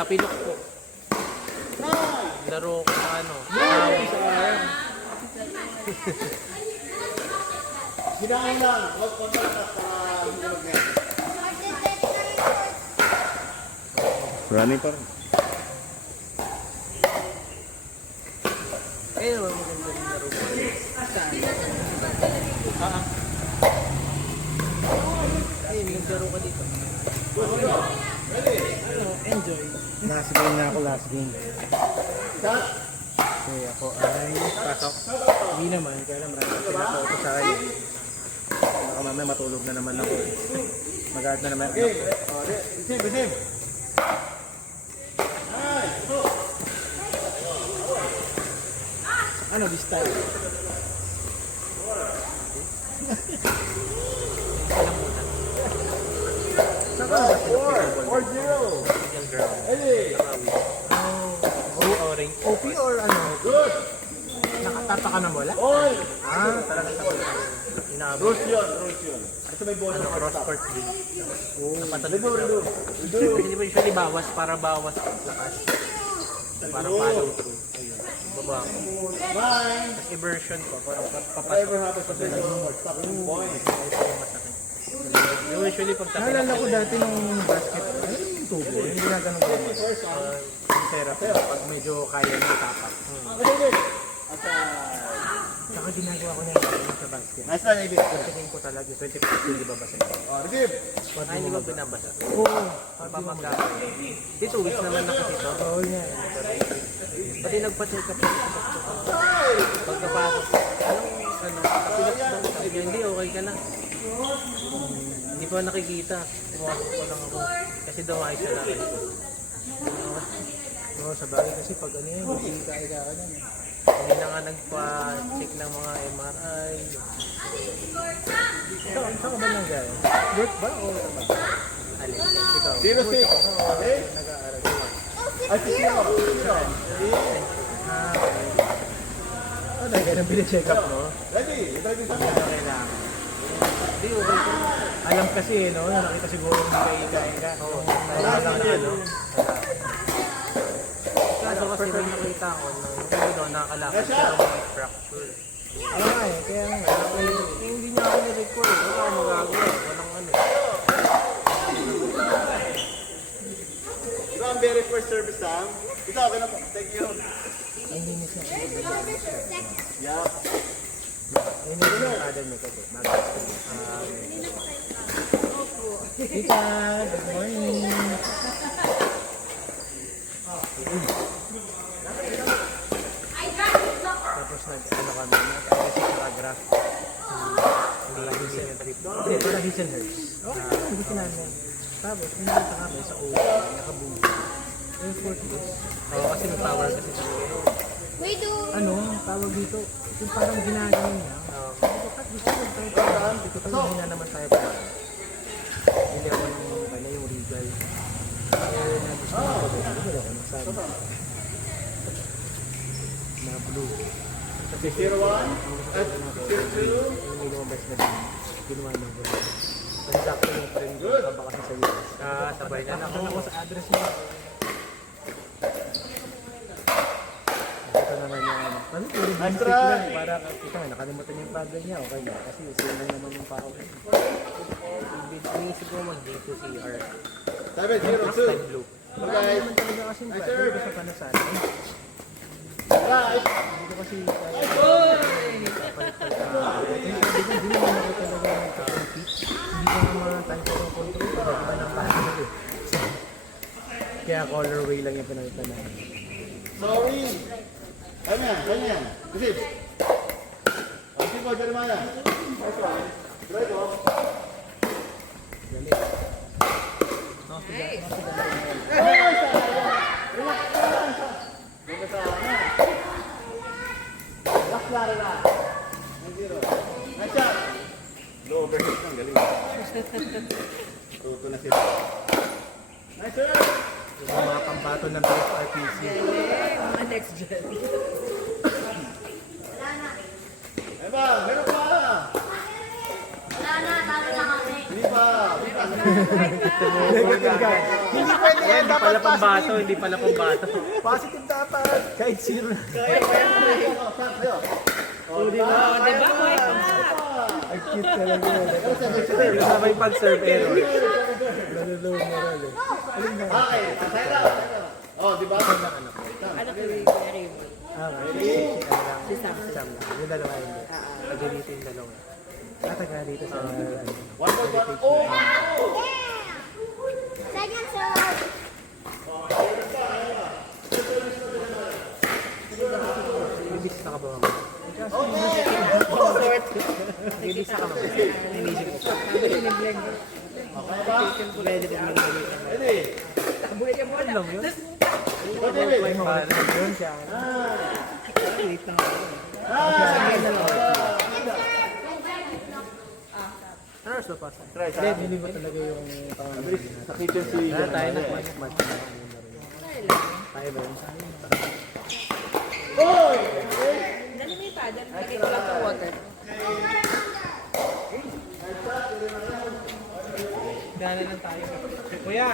Tapilok po. Laro ko sa ano. Ginaan lang. Huwag ko sa lakas para hulog na. Running pa rin. Eh, naman maganda yung laro ko. Ay, naglaro ka dito. Enjoy. Last game na ako, last game. Kasi ako ay pasok. Hindi naman, kaya lang marami pinapauto sa akin. Baka mamaya matulog na naman ako. Mag-guard na naman ako. Receive. Ano, this time? Or zero. Single ground. Hey. Orange. OP or ano? Good. Nakatapa ka ng bola? Oy. Talagang sa bola. Inaabot. Rush yun. Ito may bola Ano, ng cross stop. court din. Napatalo Redo. Hindi ba usually bawas para bawas lakas? Para follow through. Ayun. Baba ko. Bye. Tapos i-version ko. Parang papasok. Whatever happens to the stop yung point. Ito yung masakit. Usually pag tapos. Naalala ko dati nung basketball. Ano yung tubo? Yung ginaganon ko. Yung therapy. Pag medyo kaya na tapak. Saka ginagawa ko na yung sa basket. Nice one, David. Tingin ko talaga. 20% di ba ba sa'yo? Receive. Ay, hindi ba binabasa? Oo. Papamagkakay. Dito, weeks naman na kasi ito. Oo niya. Pati nagpa-check up ako sa doktor. Pagkapasok, kapilot daw. Sabi niya, hindi, okay ka na. Hindi pa nakikita. Pumasok ko lang ako. Kasi daw ay siya lang. Oo, sa bagay kasi pag ano yan, hindi kaya ka na. Hindi na nga nagpa-check ng mga MRI. Ikaw, saan ka ba nang gaya? Work ba o naman? Alin, ikaw. 0-6. Okay? Nag-aaral. Ay, zero. Oh, dahil ganun pinacheck up, no? Ready. Ready sa Ano kailangan? Hindi, okay ka na. Alam kasi, no? Nakita siguro hindi kayo kain ka. Oo. Wala na ano. Kaso kasi may nakita ko na yung doon nakakalakad pero may fracture. Nga eh, kaya nga. Hindi niya ako na-record. Wala akong magagawa. Walang ano. Ito ang very first service, Sam. Ito, okay na po. Thank you. Ang linis na. Yeah. Ayun yung academy kasi. Tita, good morning. Tapos nag-ano kami, nag-agasi sa graph. Hindi yung trip. Hindi, para Hazelhurst. Okay, hindi namin. Tapos, pinalita kami sa OP, nakabuti. Yung 40 days. Oo, kasi may power kasi sa Ano, tawag dito, yung parang ginagawa niya. Bakit gusto ko tayo parang dito tayo hindi na naman tayo parang. Hindi ako nung kanya yung regal. Kaya na gusto ko ako ako nagsabi. Mga blue. Kasi 01 at 02. yung may lumabas na din, ginawa ng blue. Kasi sakto yung friend ko, baka kasi sa US. sabay na Nakakita ako. ko sa address niya. Ito naman yung ano. Ano, puro Nice basic try. lang. Para kita nga, nakalimutan yung bagay niya. Okay na. Kasi sila lang naman yung pao. Inisip ko mag-D2CR. 702. Blue. Wala Okay. naman talaga kasi Nice pwede serve. ko sa panasan. Right. Hindi ko kasi kaya. Hindi naman ako talaga nagka-compete. Hindi ko naman time ko ng control. Kaya iba ng paano eh. Kaya colorway lang yung pinalitan namin. Sorry. Ganyan. Receive. Receive po, Jeremiah. Nice one. Right off. Galing. Last laro na. 9-0. Nice shot. Low overhead lang, galing. Tuto na sila. Nice sir. Yung mga pambato ng BFRPC. Mga next gen. Eba, meron pa. Wala na, talo na kami. Hindi pa. Hindi pwede yan, Hindi dapat pala pambato, positive. hindi pala pambato. Positive dapat. Kahit zero. Oh, di ba? Buhay pa. Ang cute talaga. Sabay pag-serve error. Nalulong moral eh. Okay, pasay na. Oh, di ba? Ano ko yung Kuya Raymond? Si Sam lang. Yung dalawa hindi. Pag-dito yung dalawa. Nataga dito sa One more, one. Oh! Second serve. Bibis na ka ba mama? Bibis na ka mama? Inisip ko. Pwede din mag-ibig. Buhay ka muna. Alam mo yun? May mga yun siya. Wait lang ako. Ano sa pasa? Hindi, hindi ba talaga yung pangalan? Sa kitchen si... Ano tayo na? Tayo ba yun? Dali mo pa. Dali lagay ko lang ng water. Dala lang tayo. Kuya,